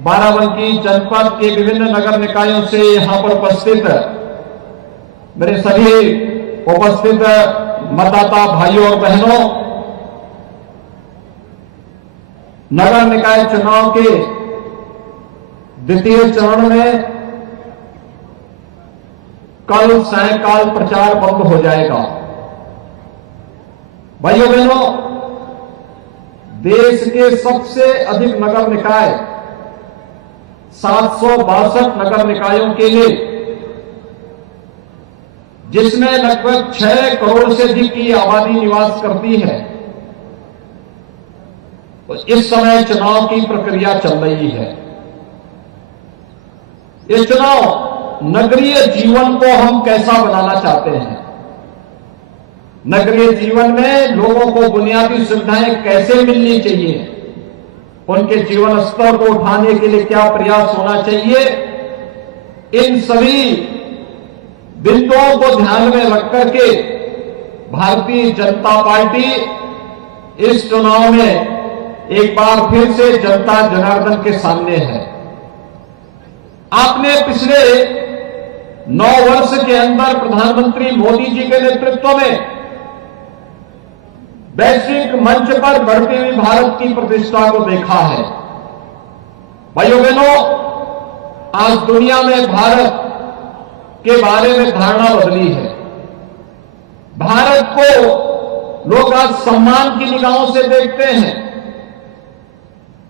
बाराबंकी जनपद के विभिन्न नगर निकायों से यहां पर उपस्थित मेरे सभी उपस्थित मतदाता भाइयों और बहनों, नगर निकाय चुनाव के द्वितीय चरण में कल सायंकाल प्रचार बंद हो जाएगा। भाइयों बहनों, देश के सबसे अधिक नगर निकाय 762 नगर निकायों के लिए, जिसमें लगभग 6 करोड़ से अधिक की आबादी निवास करती है, तो इस समय चुनाव की प्रक्रिया चल रही है। ये चुनाव नगरीय जीवन को हम कैसा बनाना चाहते हैं, नगरीय जीवन में लोगों को बुनियादी सुविधाएं कैसे मिलनी चाहिए, उनके जीवन स्तर को उठाने के लिए क्या प्रयास होना चाहिए, इन सभी बिंदुओं को ध्यान में रख करके भारतीय जनता पार्टी इस चुनाव में एक बार फिर से जनता जनार्दन के सामने है। आपने पिछले 9 वर्ष के अंदर प्रधानमंत्री मोदी जी के नेतृत्व में वैश्विक मंच पर बढ़ती हुई भारत की प्रतिष्ठा को देखा है। भाइयों बहनों, आज दुनिया में भारत के बारे में धारणा बदली है। भारत को लोग आज सम्मान की निगाहों से देखते हैं।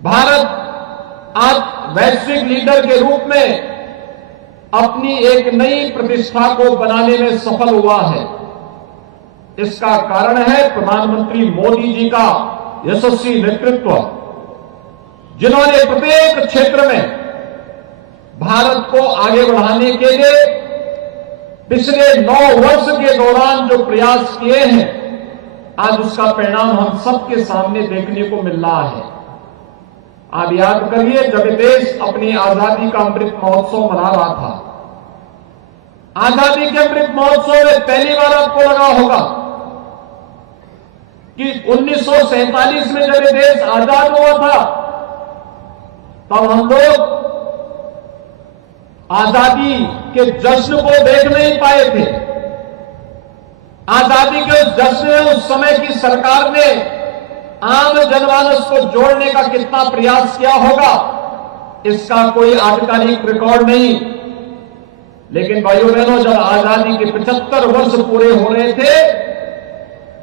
भारत आज वैश्विक लीडर के रूप में अपनी एक नई प्रतिष्ठा को बनाने में सफल हुआ है। इसका कारण है प्रधानमंत्री मोदी जी का यशस्वी नेतृत्व, जिन्होंने प्रत्येक क्षेत्र में भारत को आगे बढ़ाने के लिए पिछले 9 वर्ष के दौरान जो प्रयास किए हैं, आज उसका परिणाम हम सबके सामने देखने को मिल रहा है। आप याद करिए, जब देश अपनी आजादी का अमृत महोत्सव मना रहा था, आजादी के अमृत महोत्सव में पहली बार आपको लगा होगा कि 1947 में जब देश आजाद हुआ था, तब हम लोग आजादी के जश्न को देख नहीं पाए थे। आजादी के उस जश्न में उस समय की सरकार ने आम जनमानस को जोड़ने का कितना प्रयास किया होगा, इसका कोई आधिकारिक रिकॉर्ड नहीं। लेकिन भाइयों बहनों, जब आजादी के 75 वर्ष पूरे हो रहे थे,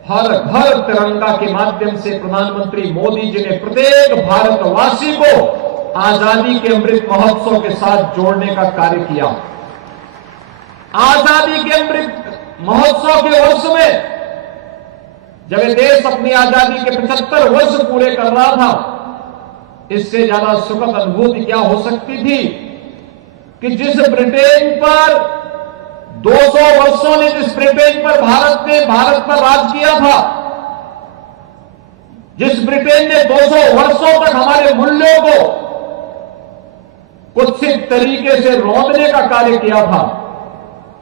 हर घर तिरंगा के माध्यम से प्रधानमंत्री मोदी जी ने प्रत्येक भारतवासी को आजादी के अमृत महोत्सव के साथ जोड़ने का कार्य किया। आजादी के अमृत महोत्सव के वर्ष में जब देश अपनी आजादी के 75 वर्ष पूरे कर रहा था, इससे ज्यादा सुखद अनुभूति क्या हो सकती थी कि जिस ब्रिटेन पर 200 वर्षों ने जिस ब्रिटेन पर भारत पर राज किया था, जिस ब्रिटेन ने 200 वर्षों तक हमारे मूल्यों को कुत्सित तरीके से रौंदने का कार्य किया था,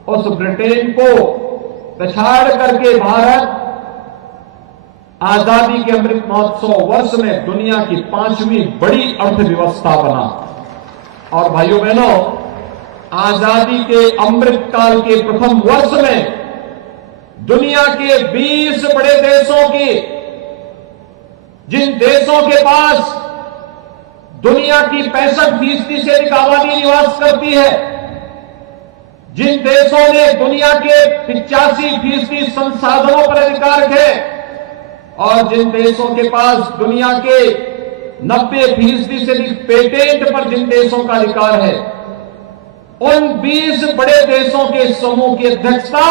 उस ब्रिटेन को पछाड़ करके भारत आजादी के अमृत महोत्सव वर्ष में दुनिया की 5वीं बड़ी अर्थव्यवस्था बना। और भाइयों बहनों, आजादी के अमृत काल के प्रथम वर्ष में दुनिया के 20 बड़े देशों की, जिन देशों के पास दुनिया की 65% से अधिक आबादी निवास करती है, जिन देशों ने दुनिया के 85% संसाधनों पर अधिकार है, और जिन देशों के पास दुनिया के 90% से अधिक पेटेंट पर जिन देशों का अधिकार है, उन 20 बड़े देशों के समूह की अध्यक्षता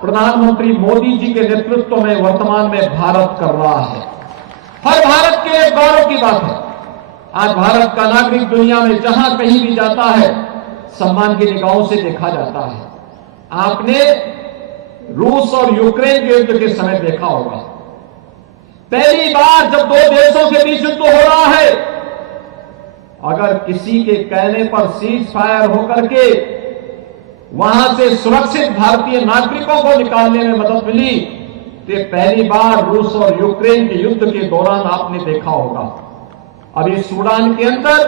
प्रधानमंत्री मोदी जी के नेतृत्व में वर्तमान में भारत कर रहा है। हर भारत के लिए गौरव की बात है। आज भारत का नागरिक दुनिया में जहां कहीं भी जाता है, सम्मान की निगाहों से देखा जाता है। आपने रूस और यूक्रेन के युद्ध के समय देखा होगा, पहली बार जब 2 देशों के बीच युद्ध हो रहा है, अगर किसी के कहने पर सीज फायर होकर के वहां से सुरक्षित भारतीय नागरिकों को निकालने में मदद मिली, तो पहली बार रूस और यूक्रेन के युद्ध के दौरान आपने देखा होगा। अभी सूडान के अंदर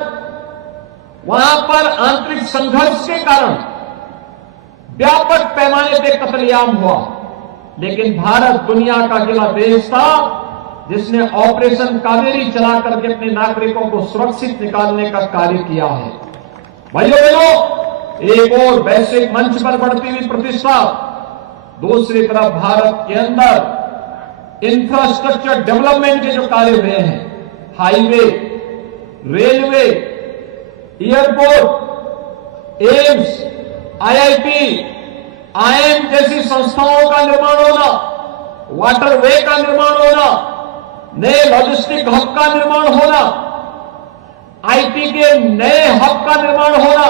वहां पर आंतरिक संघर्ष के कारण व्यापक पैमाने पर कत्लेआम हुआ, लेकिन भारत दुनिया का अकेला देश था जिसने ऑपरेशन कावेरी चला करके अपने नागरिकों को सुरक्षित निकालने का कार्य किया है। भाइयों बहनों, एक और वैश्विक मंच पर बढ़ती हुई प्रतिष्ठा, दूसरी तरफ भारत के अंदर इंफ्रास्ट्रक्चर डेवलपमेंट के जो कार्य हुए हैं, highway, railway, airport, AIIMS, IIT, IIM जैसी संस्थाओं का निर्माण होना, वाटरवे का निर्माण होना, नए लॉजिस्टिक हब का निर्माण होना, आईटी के नए हब का निर्माण होना,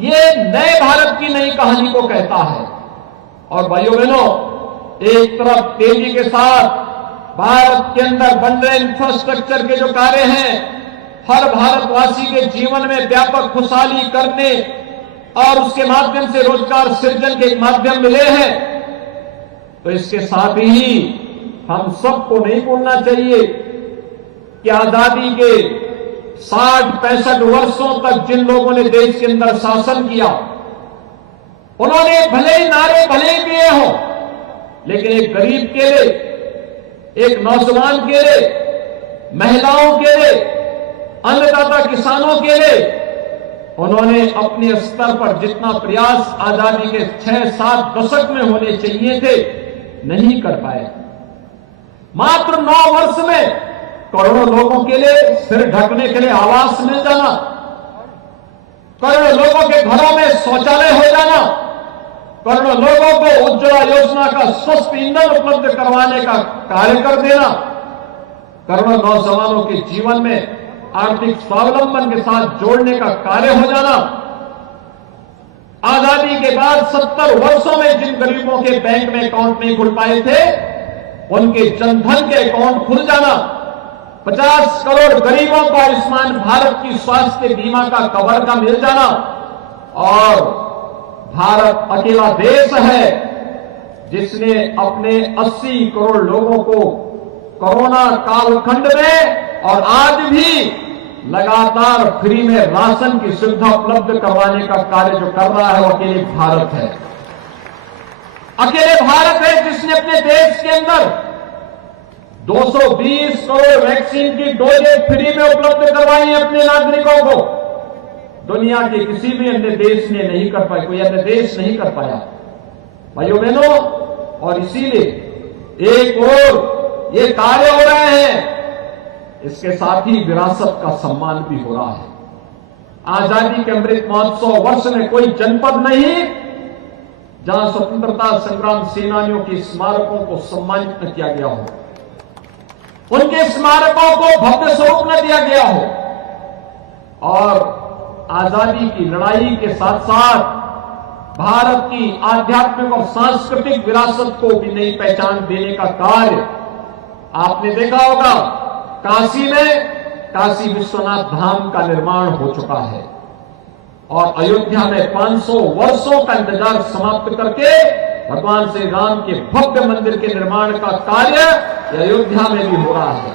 ये नए भारत की नई कहानी को कहता है। और भाइयों बहनों, एक तरफ तेजी के साथ भारत के अंदर बन रहे इंफ्रास्ट्रक्चर के जो कार्य हैं, हर भारतवासी के जीवन में व्यापक खुशहाली करने और उसके माध्यम से रोजगार सृजन के माध्यम मिले हैं, तो इसके साथ ही हम सबको नहीं भूलना चाहिए कि आजादी के 60-65 वर्षों तक जिन लोगों ने देश के अंदर शासन किया, उन्होंने भले ही नारे भले ही दिए हों, लेकिन एक गरीब के लिए, एक नौजवान के लिए, महिलाओं के लिए, अन्नदाता किसानों के लिए उन्होंने अपने स्तर पर जितना प्रयास आजादी के 6-7 दशक में होने चाहिए थे, नहीं कर पाए। मात्र 9 वर्ष में करोड़ों लोगों के लिए सिर ढकने के लिए आवास मिल जाना, करोड़ों लोगों के घरों में शौचालय हो जाना, करोड़ों लोगों को उज्ज्वला योजना का स्वस्थ ईंधन उपलब्ध करवाने का कार्य कर देना, करोड़ों नौजवानों के जीवन में आर्थिक स्वावलंबन के साथ जोड़ने का कार्य हो जाना, आजादी के बाद 70 वर्षों में जिन गरीबों के बैंक में अकाउंट नहीं खुल पाए थे, उनके जनधन के अकाउंट खुल जाना, 50 करोड़ गरीबों को आयुष्मान भारत की स्वास्थ्य बीमा का कवर का मिल जाना, और भारत अकेला देश है जिसने अपने 80 करोड़ लोगों को कोरोना कालखंड में और आज भी लगातार फ्री में राशन की सुविधा उपलब्ध करवाने का कार्य जो कर रहा है, वो अकेले भारत है। अकेले भारत है जिसने अपने देश के अंदर 220 करोड़ वैक्सीन की डोजेज फ्री में उपलब्ध करवाई है अपने नागरिकों को। दुनिया के किसी भी अन्य देश ने नहीं कर पाया, कोई अन्य देश नहीं कर पाया भाइयों बहनों। और इसीलिए एक और ये कार्य हो रहे हैं, इसके साथ ही विरासत का सम्मान भी हो रहा है। आजादी के अमृत महोत्सव वर्ष में कोई जनपद नहीं जहां स्वतंत्रता संग्राम सेनानियों के स्मारकों को सम्मानित न किया गया हो, उनके स्मारकों को भव्य स्वरूप न दिया गया हो, और आजादी की लड़ाई के साथ साथ भारत की आध्यात्मिक और सांस्कृतिक विरासत को भी नई पहचान देने का कार्य आपने देखा होगा। काशी में काशी विश्वनाथ धाम का निर्माण हो चुका है, और अयोध्या में 500 वर्षों का इंतजार समाप्त करके भगवान श्री राम के भव्य मंदिर के निर्माण का कार्य अयोध्या में भी हो रहा है।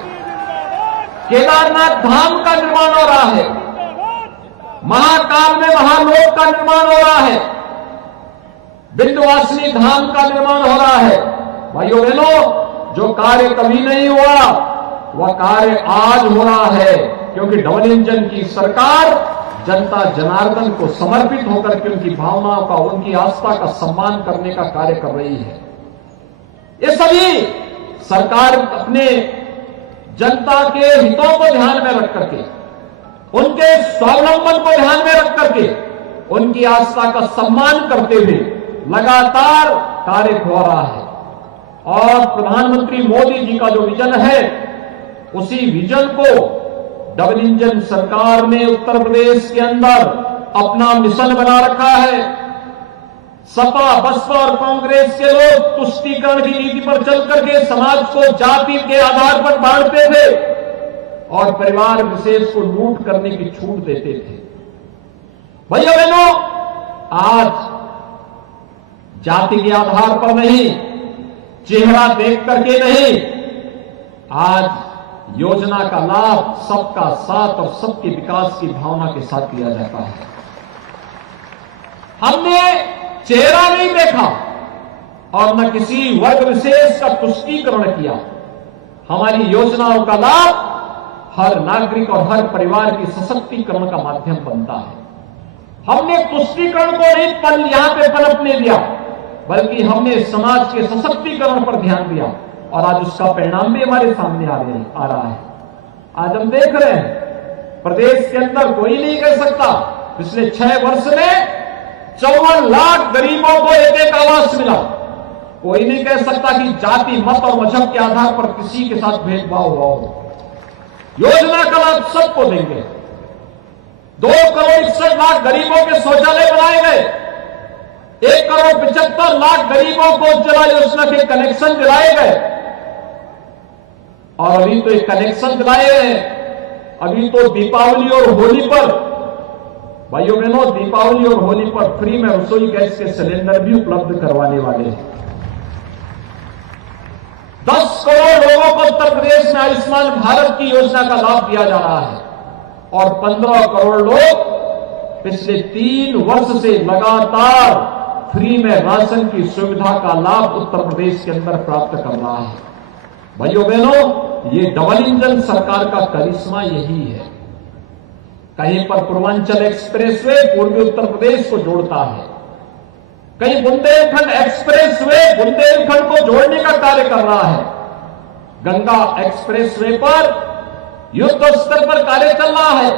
केदारनाथ धाम का निर्माण हो रहा है, महाकाल में महालोक का निर्माण हो रहा है, विंध्यवासिनी धाम का निर्माण हो रहा है। भाइयों बहनों, जो कार्य कभी नहीं हुआ वह कार्य आज हो रहा है, क्योंकि डबल इंजन की सरकार जनता जनार्दन को समर्पित होकर के उनकी भावनाओं का, उनकी आस्था का सम्मान करने का कार्य कर रही है। ये सभी सरकार अपने जनता के हितों को ध्यान में रख करके, उनके स्वावलंबन को ध्यान में रख करके, उनकी आस्था का सम्मान करते हुए लगातार कार्य हो रहा है। और प्रधानमंत्री मोदी जी का जो विजन है, उसी विजन को डबल इंजन सरकार ने उत्तर प्रदेश के अंदर अपना मिशन बना रखा है। सपा, बसपा और कांग्रेस के लोग तुष्टीकरण की नीति पर चल करके समाज को जाति के आधार पर बांटते थे और परिवार विशेष को लूट करने की छूट देते थे। भैया बहनों, आज जाति के आधार पर नहीं, चेहरा देख करके नहीं, आज योजना का लाभ सबका साथ और सबके विकास की भावना के साथ दिया जाता है। हमने चेहरा नहीं देखा और न किसी वर्ग विशेष का तुष्टीकरण किया। हमारी योजनाओं का लाभ हर नागरिक और हर परिवार की सशक्तिकरण का माध्यम बनता है। हमने तुष्टीकरण को नहीं यहां पे पनपने दिया, बल्कि हमने समाज के सशक्तिकरण पर ध्यान दिया और आज उसका परिणाम भी हमारे सामने आ रहा है। आज हम देख रहे हैं प्रदेश के अंदर कोई नहीं कह सकता पिछले 6 वर्ष में 54 लाख गरीबों को एक आवास मिला। कोई नहीं कह सकता कि जाति मत और मजहब के आधार पर किसी के साथ भेदभाव हुआ हो। योजना का लाभ सबको देंगे। 2 करोड़ 61 लाख गरीबों के शौचालय बनाए गए। 1 करोड़ 75 लाख गरीबों को उज्ज्वला योजना के कनेक्शन दिलाए गए और अभी तो एक कनेक्शन दिलाए हैं। अभी तो दीपावली और होली पर, भाइयों बहनों, दीपावली और होली पर फ्री में रसोई गैस के सिलेंडर भी उपलब्ध करवाने वाले हैं। 10 करोड़ लोगों को उत्तर प्रदेश में आयुष्मान भारत की योजना का लाभ दिया जा रहा है और 15 करोड़ लोग पिछले 3 वर्ष से लगातार फ्री में राशन की सुविधा का लाभ उत्तर प्रदेश के अंदर प्राप्त कर रहा है। भाइयों बहनों, ये डबल इंजन सरकार का करिश्मा यही है। कहीं पर पूर्वांचल एक्सप्रेसवे पूर्वी उत्तर प्रदेश को जोड़ता है, कहीं बुंदेलखंड एक्सप्रेसवे बुंदेलखंड को जोड़ने का कार्य कर रहा है। गंगा एक्सप्रेसवे पर युद्ध स्तर पर कार्य चल रहा है।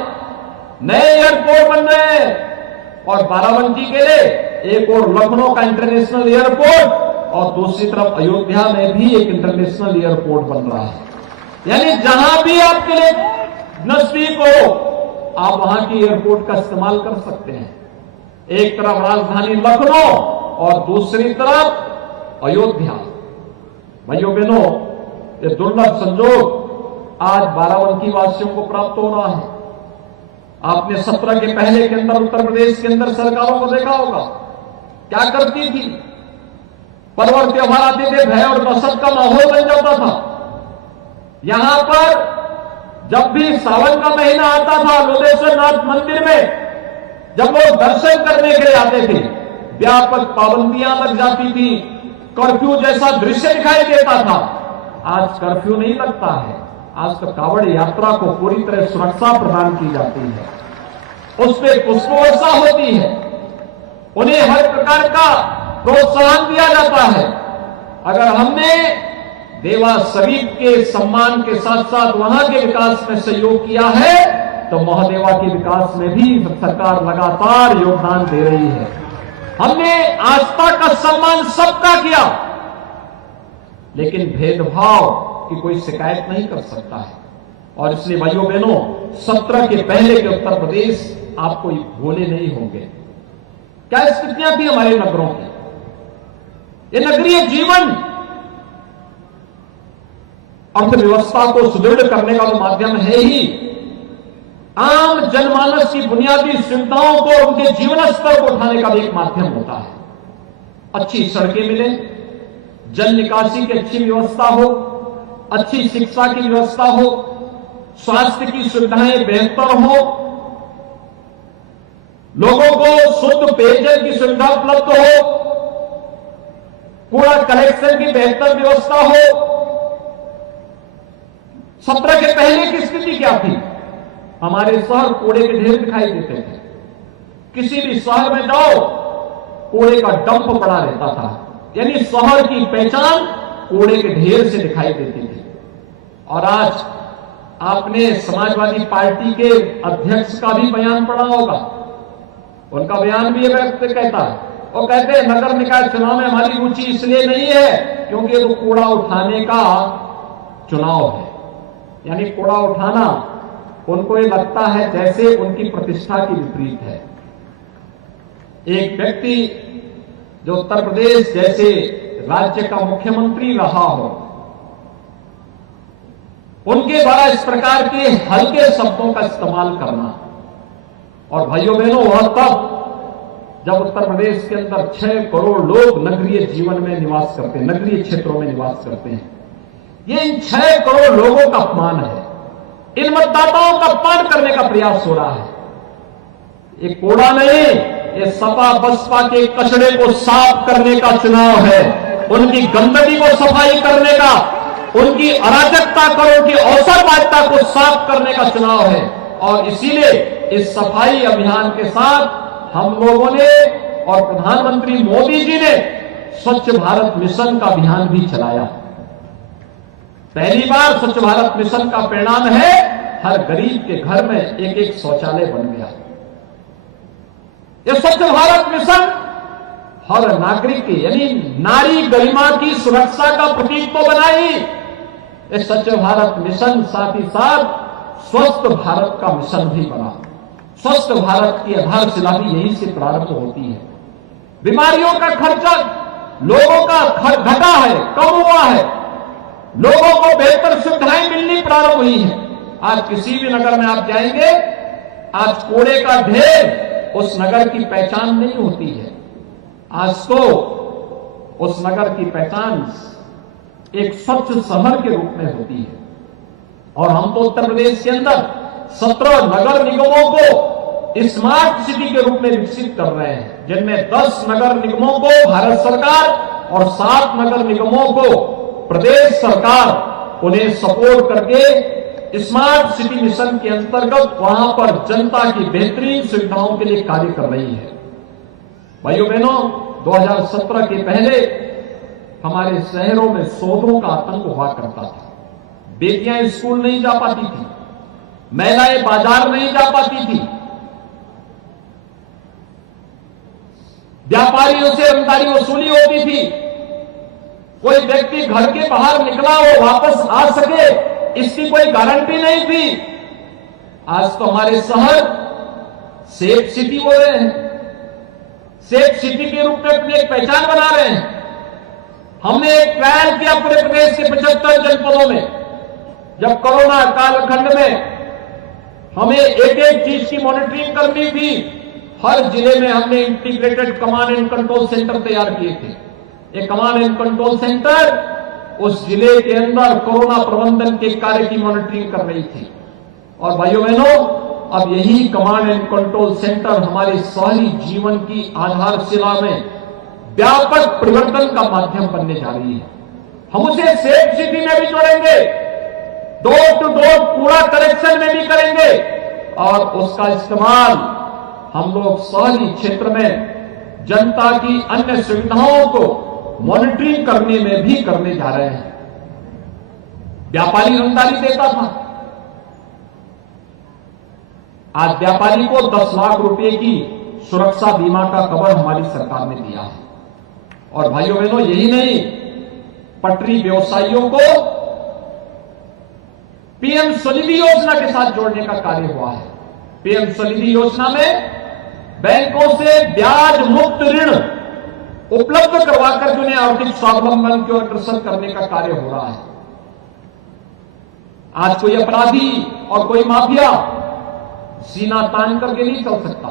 नए एयरपोर्ट बन रहे हैं और बाराबंकी के लिए एक और लखनऊ का इंटरनेशनल एयरपोर्ट और दूसरी तरफ अयोध्या में भी एक इंटरनेशनल एयरपोर्ट बन रहा है। यानी जहां भी आपके लिए नजदीक हो, आप वहां की एयरपोर्ट का इस्तेमाल कर सकते हैं। एक तरफ राजधानी लखनऊ और दूसरी तरफ अयोध्या। भाइयों बहनों, ये दुर्लभ संजोग आज बाराबंकी वासियों को प्राप्त हो रहा है। आपने 17 के पहले के अंदर उत्तर प्रदेश के अंदर सरकारों को देखा होगा क्या करती थी। पर्व और त्योहार आते थे, भय और दहशत का माहौल बन जाता था। यहां पर जब भी सावन का महीना आता था, लोधेश्वर नाथ मंदिर में जब लोग दर्शन करने के लिए आते थे, व्यापक पाबंदियां लग जाती थी, कर्फ्यू जैसा दृश्य दिखाई देता था। आज कर्फ्यू नहीं लगता है। आज तो कांवड़ यात्रा को पूरी तरह सुरक्षा प्रदान की जाती है, उस पर पुष्प वर्षा होती है, उन्हें हर प्रकार का प्रोत्साहन दिया जाता है। अगर हमने देवा शरीफ के सम्मान के साथ साथ वहां के विकास में सहयोग किया है, तो महादेवा के विकास में भी सरकार लगातार योगदान दे रही है। हमने आस्था का सम्मान सबका किया, लेकिन भेदभाव की कोई शिकायत नहीं कर सकता है। और इसलिए भाइयों बहनों, 17 के पहले के उत्तर प्रदेश आपको भूले नहीं होंगे। क्या स्थितियां थी हमारे नगरों की। ये नगरीय जीवन अर्थव्यवस्था को सुदृढ़ करने का तो माध्यम है ही। आम जनमानस की बुनियादी सुविधाओं को, उनके जीवन स्तर को उठाने का भी एक माध्यम होता है। अच्छी सड़कें मिले, जल निकासी की अच्छी व्यवस्था हो, अच्छी शिक्षा की व्यवस्था हो, स्वास्थ्य की सुविधाएं बेहतर हो, लोगों को शुद्ध पेयजल की सुविधा उपलब्ध हो, कूड़ा कलेक्शन की बेहतर व्यवस्था हो। 17 के पहले की स्थिति क्या थी। हमारे शहर कूड़े के ढेर दिखाई देते थे। किसी भी शहर में जाओ, कूड़े का डंप पड़ा रहता था। यानी शहर की पहचान कूड़े के ढेर से दिखाई देती थी। और आज आपने समाजवादी पार्टी के अध्यक्ष का भी बयान पढ़ा होगा। उनका बयान भी ये व्यक्त कहता है, वो कहते हैं नगर निकाय चुनाव में हमारी रुचि इसलिए नहीं है क्योंकि ये तो कूड़ा उठाने का चुनाव है। यानी कूड़ा उठाना उनको ये लगता है जैसे उनकी प्रतिष्ठा की विपरीत है। एक व्यक्ति जो उत्तर प्रदेश जैसे राज्य का मुख्यमंत्री रहा हो, उनके द्वारा इस प्रकार के हल्के शब्दों का इस्तेमाल करना। और भाइयों बहनों, वह तब जब उत्तर प्रदेश के अंदर 6 करोड़ लोग नगरीय जीवन में निवास करते हैं, नगरीय क्षेत्रों में निवास करते हैं। ये इन 6 करोड़ लोगों का अपमान है। इन मतदाताओं का अपमान करने का प्रयास हो रहा है। ये कोड़ा नहीं, ये सपा बसपा के कचड़े को साफ करने का चुनाव है। उनकी गंदगी को सफाई करने का, उनकी अराजकता करों की अवसरवादिता को साफ करने का चुनाव है। और इसीलिए इस सफाई अभियान के साथ हम लोगों ने और प्रधानमंत्री मोदी जी ने स्वच्छ भारत मिशन का अभियान भी चलाया। पहली बार स्वच्छ भारत मिशन का परिणाम है हर गरीब के घर में एक एक शौचालय बन गया। यह स्वच्छ भारत मिशन हर नागरिक की यानी नारी गरिमा की सुरक्षा का प्रतीक तो बना ही, यह स्वच्छ भारत मिशन साथ ही साथ स्वस्थ भारत का मिशन भी बना। स्वस्थ भारत की आधारशिला भी यहीं से प्रारंभ होती है। बीमारियों का खर्चा लोगों का घटा है, कम हुआ है। लोगों को बेहतर सुविधाएं मिलनी प्रारंभ हुई है। आज किसी भी नगर में आप जाएंगे, आज कूड़े का ढेर उस नगर की पहचान नहीं होती है। आज तो उस नगर की पहचान एक स्वच्छ शहर के रूप में होती है। और हम तो उत्तर प्रदेश के अंदर 17 नगर निगमों को स्मार्ट सिटी के रूप में विकसित कर रहे हैं, जिनमें 10 नगर निगमों को भारत सरकार और 7 नगर निगमों को प्रदेश सरकार उन्हें सपोर्ट करके स्मार्ट सिटी मिशन के अंतर्गत वहां पर जनता की बेहतरीन सुविधाओं के लिए कार्य कर रही है। भाइयों बहनों, 2017 के पहले हमारे शहरों में शोधों का आतंक हुआ करता था। बेटियां स्कूल नहीं जा पाती थी, महिलाएं बाजार नहीं जा पाती थी, व्यापारियों से रंगदारी वसूली होती थी। कोई व्यक्ति घर के बाहर निकला वो वापस आ सके इसकी कोई गारंटी नहीं थी। आज तो हमारे शहर सेफ सिटी हो रहे हैं, सेफ सिटी के रूप में अपनी एक पहचान बना रहे हैं। हमने एक ट्रायल किया पूरे प्रदेश के 75 जनपदों में। जब कोरोना कालखंड में हमें एक एक चीज की मॉनिटरिंग करनी थी, हर जिले में हमने integrated command and control centre तैयार किए थे। एक कमांड एंड कंट्रोल सेंटर उस जिले के अंदर कोरोना प्रबंधन के कार्य की मॉनिटरिंग कर रही थी। और भाइयों बहनों, अब यही कमांड एंड कंट्रोल सेंटर हमारे शहरी जीवन की आधारशिला में व्यापक परिवर्तन का माध्यम बनने जा रही है। हम उसे सेफ सिटी में भी जोड़ेंगे, डोर टू डोर कूड़ा कलेक्शन में भी करेंगे और उसका इस्तेमाल हम लोग शहरी क्षेत्र में जनता की अन्य सुविधाओं को मॉनिटरिंग करने में भी करने जा रहे हैं। व्यापारी रंगदारी देता था, आज व्यापारी को 10 लाख रुपए की सुरक्षा बीमा का कवर हमारी सरकार ने दिया है। और भाइयों बहनों, यही नहीं, पटरी व्यवसायियों को पीएम स्वनिधि योजना के साथ जोड़ने का कार्य हुआ है। पीएम स्वनिधि योजना में बैंकों से ब्याज मुक्त ऋण उपलब्ध करवाकर उन्हें आर्थिक स्वावलंबन की ओर अग्रसर करने का कार्य हो रहा है। आज कोई अपराधी और कोई माफिया सीना तान करके नहीं चल सकता।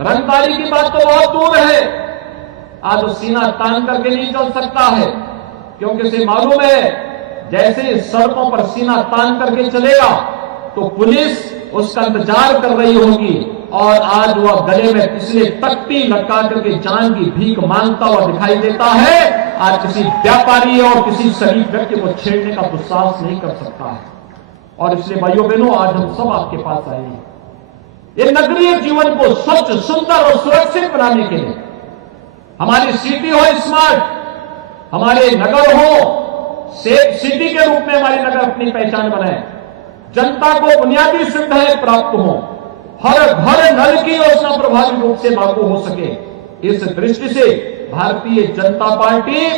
रंगदारी की बात तो बहुत दूर है, आज वो सीना तान करके नहीं चल सकता है, क्योंकि उसे मालूम है जैसे सड़कों पर सीना तान करके चलेगा तो पुलिस उसका इंतजार कर रही होगी और आज वह गले में पिछले तख्ती लटका करके जान की भीख मांगता हुआ दिखाई देता है। आज किसी व्यापारी और किसी शरीफ व्यक्ति को छेड़ने का दुस्साहस नहीं कर सकता है। और इसलिए भाइयों बहनों, आज हम सब आपके पास आए हैं ये नगरीय जीवन को स्वच्छ, सुंदर और सुरक्षित बनाने के लिए। हमारी सिटी हो स्मार्ट, हमारे नगर हो सेफ सिटी के रूप में हमारी नगर अपनी पहचान बनाए, जनता को बुनियादी सुविधाएं प्राप्त हो, हर घर नल की योजना प्रभावी रूप से लागू हो सके। इस दृष्टि से भारतीय जनता पार्टी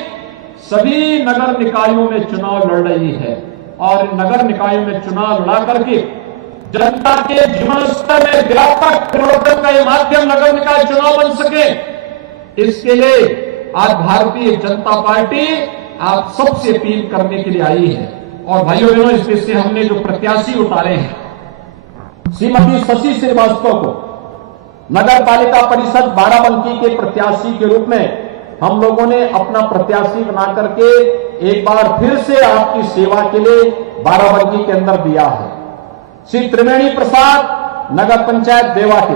सभी नगर निकायों में चुनाव लड़ रही है और नगर निकायों में चुनाव लड़ा करके जनता के जीवन स्तर में व्यापक परिवर्तन का यह माध्यम नगर निकाय चुनाव बन सके, इसके लिए आज भारतीय जनता पार्टी आप सबसे अपील करने के लिए आई है। और भाइयों बहनों, इसमें से हमने जो प्रत्याशी उतारे हैं, श्रीमती शशि श्रीवास्तव को नगर पालिका परिषद बाराबंकी के प्रत्याशी के रूप में हम लोगों ने अपना प्रत्याशी बना करके एक बार फिर से आपकी सेवा के लिए बाराबंकी के अंदर दिया है। श्री त्रिवेणी प्रसाद नगर पंचायत देवा के,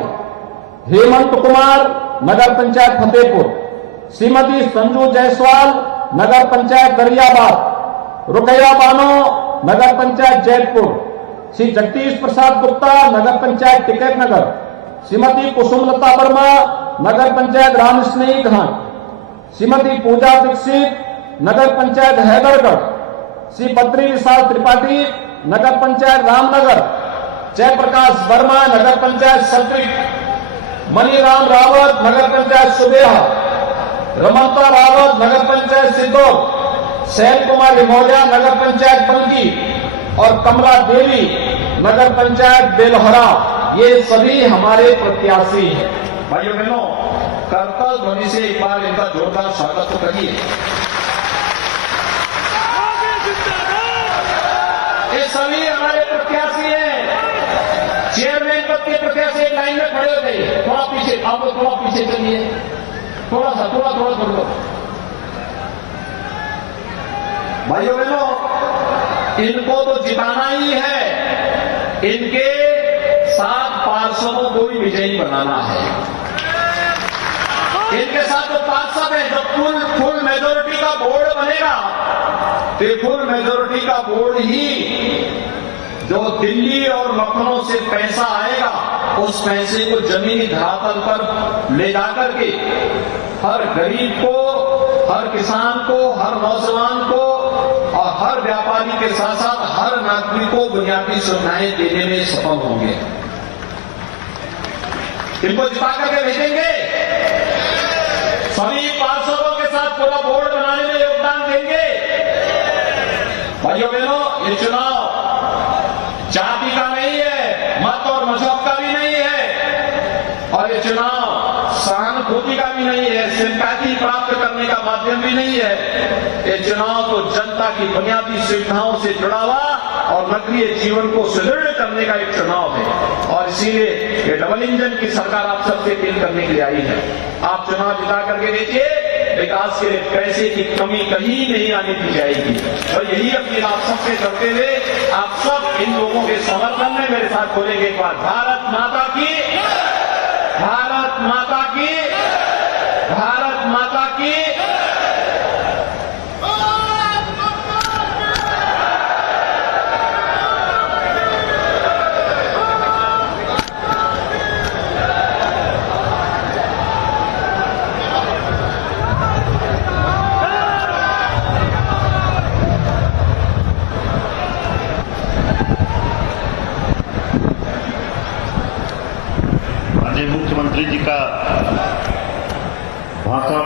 हेमंत कुमार नगर पंचायत फतेहपुर, श्रीमती संजू जायसवाल नगर पंचायत दरियाबाद, रुकैया बानो नगर पंचायत जैतपुर, श्री जगदीश प्रसाद गुप्ता नगर पंचायत टिकैत नगर, श्रीमती कुसुमलता वर्मा नगर पंचायत रामस्नेही घाट, श्रीमती पूजा दीक्षित नगर पंचायत हैदरगढ़, श्री बद्री विशाल त्रिपाठी नगर पंचायत रामनगर, जयप्रकाश वर्मा नगर पंचायत संतरिक, मनीराम रावत नगर पंचायत सुबेहा, रमनता रावत नगर पंचायत सिद्धौर, शैल कुमार लिमौजा नगर पंचायत बंकी और कमला देवी नगर पंचायत बेलहरा, ये सभी हमारे प्रत्याशी हैं। भाइयों बहनों, करतल ध्वनि से एक बार इनका जोरदार स्वागत तो करिए। ये सभी हमारे प्रत्याशी हैं। चेयरमैन पद के प्रत्याशी एक लाइन में खड़े हो जाइए, थोड़ा पीछे, आप लोग थोड़ा पीछे चलिए, थोड़ा कर लो। भाइयों बहनों, इनको तो जिताना ही है, इनके 7 पार्षदों को भी विजयी बनाना है। इनके साथ जो पार्षद है, जब फुल मेजोरिटी का बोर्ड बनेगा तो फुल मेजोरिटी का बोर्ड ही जो दिल्ली और लखनऊ से पैसा आएगा, उस पैसे को जमीनी धरातल पर ले जाकर के हर गरीब को, हर किसान को, हर नौजवान को और हर व्यापारी के साथ साथ हर नागरिक को बुनियादी सुविधाएं देने में सफल होंगे। इनको जिता करके भेजेंगे, सभी पार्षदों के साथ पूरा बोर्ड बनाने में योगदान देंगे। भाइयों बहनों, ये चुनाव जाति का नहीं है, मत और मजहब का भी नहीं है, और ये चुनाव सहानुभूति का भी नहीं है, सिंपैथी प्राप्त करने का माध्यम भी नहीं है। ये चुनाव तो जनता की बुनियादी सुविधाओं से जुड़ा हुआ और नगरीय जीवन को सुदृढ़ करने का एक चुनाव है, और इसीलिए ये डबल इंजन की सरकार आप सबसे अपील करने के लिए आई है। आप चुनाव जिता करके देखिए, विकास के लिए पैसे की कमी कहीं नहीं आने दी जाएगी। और यही अपील आप सबसे करते हुए आप सब इन लोगों के समर्थन में मेरे साथ बोलेंगे एक बार, भारत माता की, भारत माता की, भारत माता की। मुख्यमंत्री जी का भाषण